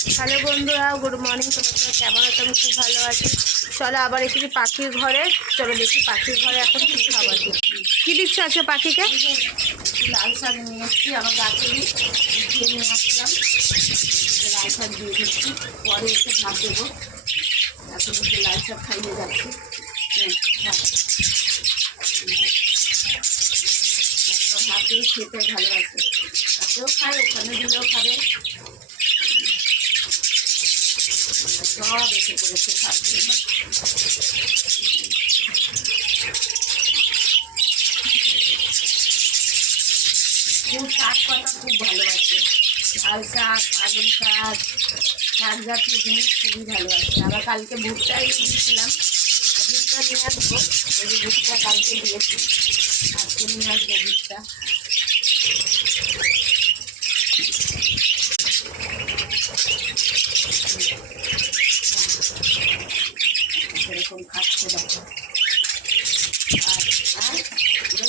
Hello বন্ধুরা, good morning. তোমার কেমন আছো? আমি খুব ভালো আছি। চলো আবার এসেছি পাখির ঘরে। চলো দেখি পাখির ঘরে এখন কী খাবার দিচ্ছি। কী দিচ্ছ আজকে পাখিকে? লাল শাক নিয়ে এসেছি, আমার গাছেরই দিয়ে নিয়ে আসলাম। লাল শাক দিয়ে দিচ্ছি, পরে এসে ভাত দেবো। এখন একটু লাল শাক খাইয়ে যাচ্ছি। হাতেও খেতে ভালোবাসে, হাতেও খায়, ওখানে দিলেও খাবে। সব এসে পড়েছে খাচ্ছে। খুব শাক পাতা খুব ভালোবাসে, লাল শাক, পালং শাক, শাক জাতীয় জিনিস খুবই ভালোবাসে। আবার কালকে ভুট্টা দিয়েছিলাম, ভুট্টা নিয়ে আসবো। ওই যে ভুট্টা কালকে দিয়েছি, আজকে নিয়ে আসবো ভুট্টা। এরকম খাচ্ছে দেখো। আর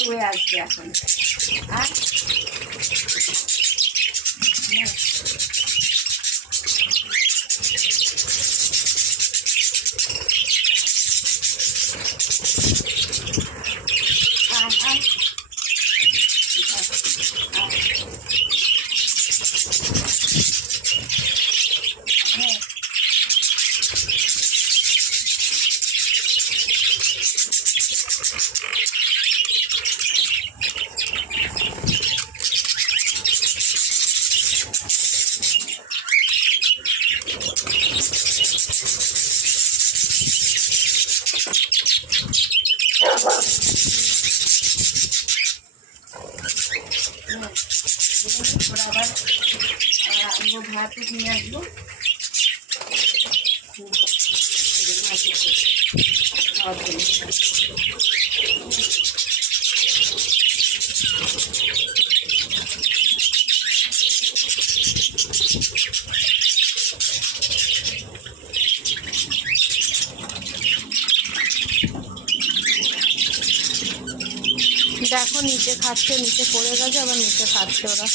হয়ে আসবে এখন। আর ওরা আবার ভাত নিয়ে আসবো। দেখো নিচে খাচ্ছে, নিচে পড়ে গেছে, আবার নিচে খাচ্ছে ওরা।